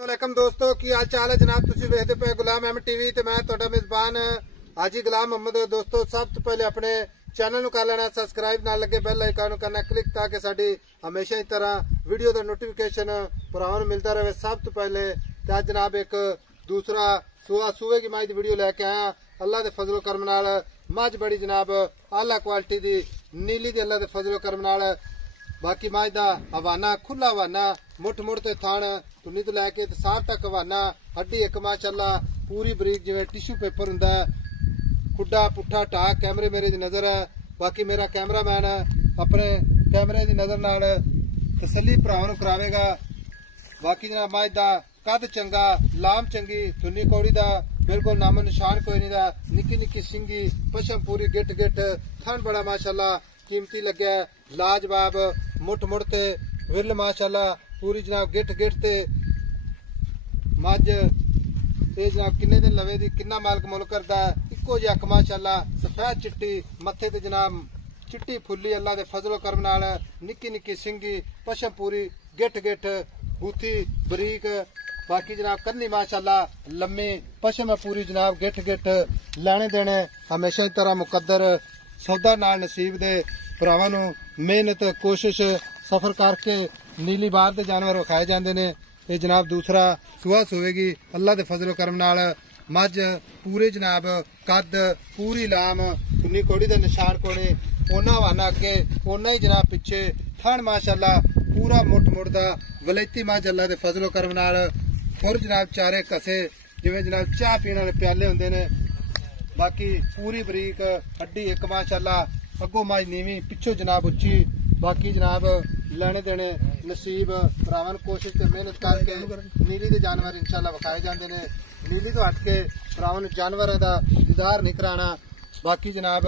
वालेकुम दोस्तों की हाल चाल है जनाब। तुसी वेखदे पे गुलाम अहमद टीवी ते मैं तुहाडा मेजबान हाजी गुलाम मोहम्मद। दोस्तों सब तो पहले अपने चैनल नूं कर लेना सबसक्राइब, नाल लगे बैल आइकन नूं करना क्लिक ताकि साडी हमेशा इस तरह वीडियो दा नोटिफिकेशन भरावां नूं मिलता रहे। सब तो पहले ते जनाब एक दूसरा सूए की माई दी वीडियो लेके आया। अल्लाह दे फजलो करम नाल मझ बड़ी जनाब आला क्वालिटी दी नीली दी अल्लाह दे फजलो करम नाल। बाकी मझ दा हवाना खुला हवाना मुठ मुठ ते थान तुन्नी तो लैके सार तक हवाना हड्डी एक माशाअल्लाह पूरी बरीक जिवें टिश्यू पेपर हुंदा है। खुड्डा पुट्ठा टाक कैमरे मेरे दी नजर है। बाकी मेरा कैमरामैन अपने कैमरे दी नजर नाल तसल्ली भरावां नूं करावेगा। बाकी जनाब मझ दा कद चंगा, लाम चंगी, तुन्नी कौड़ी दा बिल्कुल नामो निशान कोई नहीं दा। निक्की निक्की सिंगी पशम पूरी गिट गिट थन बड़ा माशाअल्लाह कीमती लग्या लाजवाब मुठ मुठ ते विल माशाअल्लाह पूरी जनाब गिट गिट ते मझ ये जनाब किन्ने दिन लवे दी किन्ना मालक मुल करदा है। इक्को जी अख माशाअल्लाह सफेद चिट्टी मत्थे ते जनाब चिट्टी फुल्ली अल्लाह दे फजलो करम नाल निक्की निक्की सिंगी पशम पूरी गिट गिट बूथी बरीक। बाकी जनाब कन्नी माशाअल्लाह लम्मी पशम है पूरी जनाब गिट गिट। लैने देने हमेशा इस तरह मुकद्दर सौदा नाल नसीब दे भरावां नूं मेहनत कोशिश सफर करके नीली बार दे जानवर विखाए जाते ने। ये जनाब दूसरा सुहा सोएगी अल्लाह दे फजलो करम नाल। मझ पूरे जनाब कद पूरी लाम तुन्नी कौड़ी दे निशान कोने ओना हवाना अगे ओना ही जनाब पिछे थन माशाअल्लाह पूरा मुठ मुड़दा वलैती मझ अल्लाह दे फजलो करम नाल। खुर जनाब चारे कसे जिवें जनाब चाह पीने वाले प्याले हुंदे ने। बाकी पूरी बरीक हड्डी एक माशाअल्लाह अगो मझ नीवी पिछो जनाब उच्ची। बाकी जनाब लेने देने नसीब भरावां कोशिश ते मेहनत करके नीली दे जानवर इंशाअल्लाह विखाए जाते ने। नीली तो हट के भरावां जानवरों का दीदार नहीं कराना। बाकी जनाब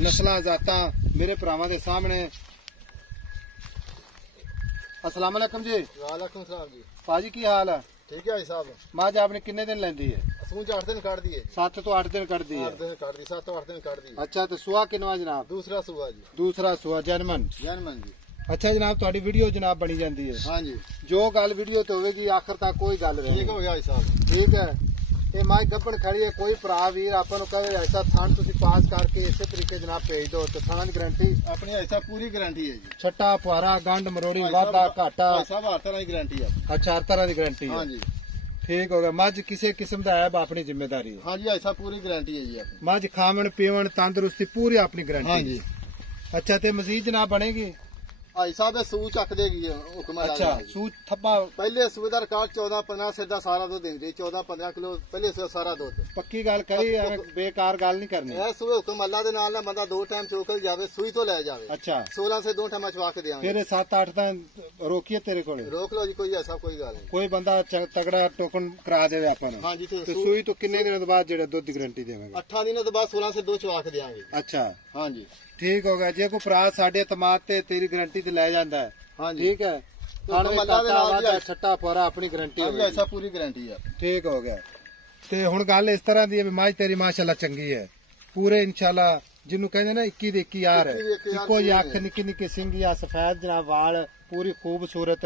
नस्लां जातां मेरे भरावां दे सामने। अस्सलाम वालेकुम जी। वालेकुम सलाम जी। पाजी की हाल है? ठीक है साहब। मझ आपने किन्ने दिन लेंदी है? सूंच 8 दिन कट दी है। 7 तो 8 दिन कट दी है। 8 दिन कट दी, 7 तो 8 दिन कट दी। अच्छा तो सुहा किनवा जनाब? दूसरा सुहा जी। दूसरा सुहा जर्मन जी। अच्छा जनाब तुहाडी वीडियो जनाब बनी जाती है। हाँ जी। जो गल वीडियो तो होगी आखिर तक कोई गल नहीं। ठीक हो गया साहब। ठीक है। ये माई गब्बन खड़ी है कोई भरा वीर आपन कहे ऐसा थान तुसी पास करके इसे तरीके जनाब भेज दो तो थाना की गारंटी अपनी ऐसा पूरी गारंटी है जी। छट्टा फुआरा गंड मरोड़ी वाधा घाटा सब हर तरह की गारंटी है। अच्छा हर तरह की गारंटी है। हाँ जी। ठीक हो गया। मझ किसी किस्म का ऐब अपनी जिम्मेदारी है। हाँ जी ऐसा पूरी गारंटी है जी अपनी। मझ खावन पीवन तंदुरुस्ती पूरी अपनी गारंटी। हाँ जी। अच्छा ते मजीद जनाब बनेगी? भाई साहब सूच चक देगी हुक्म। अच्छा सूच थप्पा पहले सूबेदार कार्ड 14-15 सिर का सारा दूध देंगे 14-15 किलो पहले सारा दूध। पक्की गल करी बेकार गल नहीं करनी। सूबे हुक्म अल्लाह दे नाल बंदा 2 टाइम चोकल जावे सुई तो ले जावे। अच्छा 16 से 2 टाइम चवा के देंगे। फिर 7-8 दिन रोकिए तेरे को रोक लो जी कोई ऐसा कोई गल नहीं। कोई बंदा तगड़ा टोकन करा देवे अपन। हाँ जी। तो सुई तो किन्ने दिन बाद जेड़ा दुध की गारंटी देवेगा? 8 दिन बाद 16 से 2 चवा के देंगे। अच्छा हाँ जी। ठीक हो गया। जे कोई भरा साडे तमाद ते तेरी गारंटी ते ले जांदा है। हाँ जी। ठीक है। छट्टा पोरा अपनी गारंटी है। ऐसा पूरी गारंटी है। ठीक हो गया। ते हुण गल इस तरह दी है मझ तेरी माशाअल्लाह चंगी है पूरे इंशाअल्लाह जिन्नू कहंदे ना 21 दे 21 यार इक्को जी अख निक्की निक्की सिंगिया सफेद जनाब वाल पूरी खूबसूरत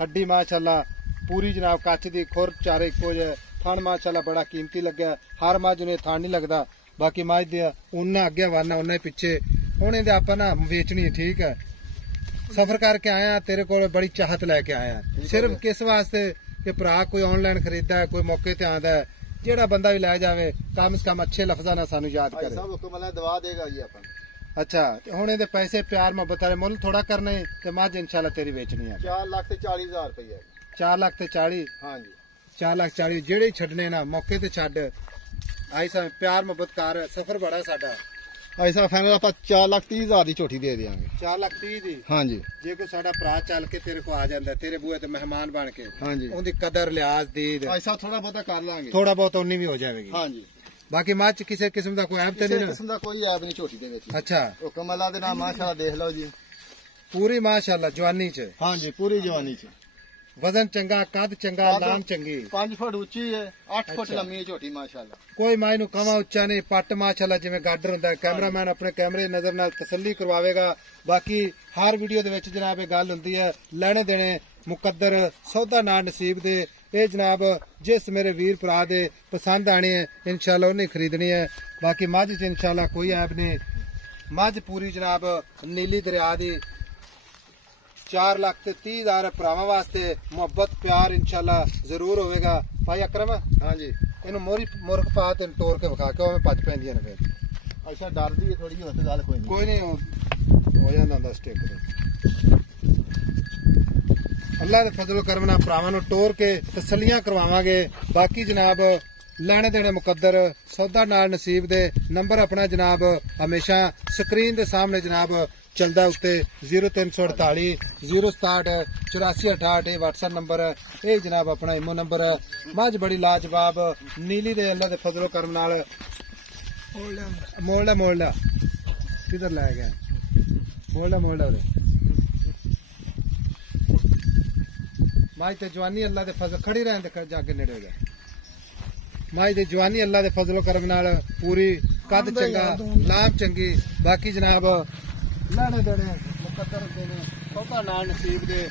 हड्डी माशाअल्लाह पूरी जनाब कच दी खुर चारे इक्को जे थन माशाअल्लाह बड़ा कीमती लग्या। हर मझ नूं थन नहीं लगदा। बाकी मझ दे उन्ना अगे वाना उन्ना ही पिछे हुण इहदे आपां ना वेचनी है। ठीक है। सफर करके आया तेरे को बड़ी चाहत लैके आया सिर्फ किस वास्ते कि भरा कोई ऑनलाइन खरीदा है कोई मौके ते आंदा है जेड़ा बंदा भी लै जावे कम से कम अच्छे लफ्जां नाल सानू याद करे। सब हुक्म अल्लाह दवा देगा जी अपन। अच्छा हुण इहदे पैसे प्यार मोहब्बत वाले मुल थोड़ा करने ते मझ इंशाअल्लाह तेरी बेचनी है। 4,40,000 रुपया। 4,40,000? हाँ जी 4,40,000 जेड़े छड्डने ना मौके ते छड्ड आई सा प्यार मोहब्बत कर सफर बड़ा साडा। ऐसा फाइनल आप 4,30,000 की झोटी दे देंगे। 4,30,000 दी? हाँ जी। जे कोई साडा भरा चल के तेरे को आ जाता तेरे बूहे ते मेहमान बन के हाँ जी उनकी कदर लिहाज दीद ऐसा थोड़ा बहुत कर लांगे। थोड़ा बहुत उन्नी भी हो जाएगी। हाँ जी। बाकी मझ किसी किस्म का कोई ऐब तो नहीं? किस्म का कोई ऐब नहीं झोटी दे विच। अच्छा हुक्म अल्लाह दे नाम माशाअल्लाह देख लो जी पूरी माशाअल्लाह जवानी च। हाँ जी पूरी जवानी च। वजन चंगा कद चंगा लाम चंगी 5 फुट ऊंची है 8 फुट लंबी है झोटी माशाअल्लाह। कोई माई नूं कमा उच्चा नहीं पट माशाअल्लाह जिवें गाडर हुंदा है। कैमरामैन अपने कैमरे की नजर नाल तसल्ली करवावेगा। बाकी हर वीडियो दे विच जनाब गल हुंदी है लैणे देने मुकद्दर सौदा ना नसीब दे ये जनाब जिस मेरे वीर भरा दे पसंद आनी है इंशाल्लाह उन्हें खरीदनी है। बाकी मझ च इंशाल्लाह कोई ऐप नहीं। मझ पूरी जनाब नीली दरिया दी 4,30,000 भरावां वास्ते मुहब्बत प्यार इंशाल्लाह जरूर होगा। भाई अकरम हाँ जी इन्हू मुर्ख पा तेन तोड़ के विखा के भज पैंदियां ने फिर। अच्छा डरदी है थोड़ी होती गल कोई नहीं हो जाता होंदा स्टेक। अल्लाह के फजलो करम नाल भरावां नूं टोर के तसल्लियां करवावांगे। बाकी जनाब लेने देने मुकद्दर सौदा नाल नसीब दे। नंबर अपना जनाब हमेशा स्क्रीन के सामने जनाब चलता उत्ते 0348 067 8468 व्हाट्सएप नंबर है। ये जनाब अपना इमो नंबर है। मझ बड़ी लाजवाब नीली दे अल्लाह के फजलो करम नाल मोड़ला किधर लाया गया मोड़ला माई ते जवानी अल्लाह दे फजल खड़ी रहन दे जाके नेड़े हो जाए। माई दे जवानी अल्लाह दे फजलो करम नाल पूरी कद चंगा लाभ चंगी। बाकी जनाब लाने देने मुकद्दर देने सौदा नाल नसीब दे।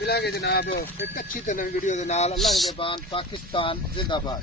मिलांगे जनाब एक अच्छी ते नवी वीडियो दे नाल। अल्लाह के बान पाकिस्तान जिंदाबाद।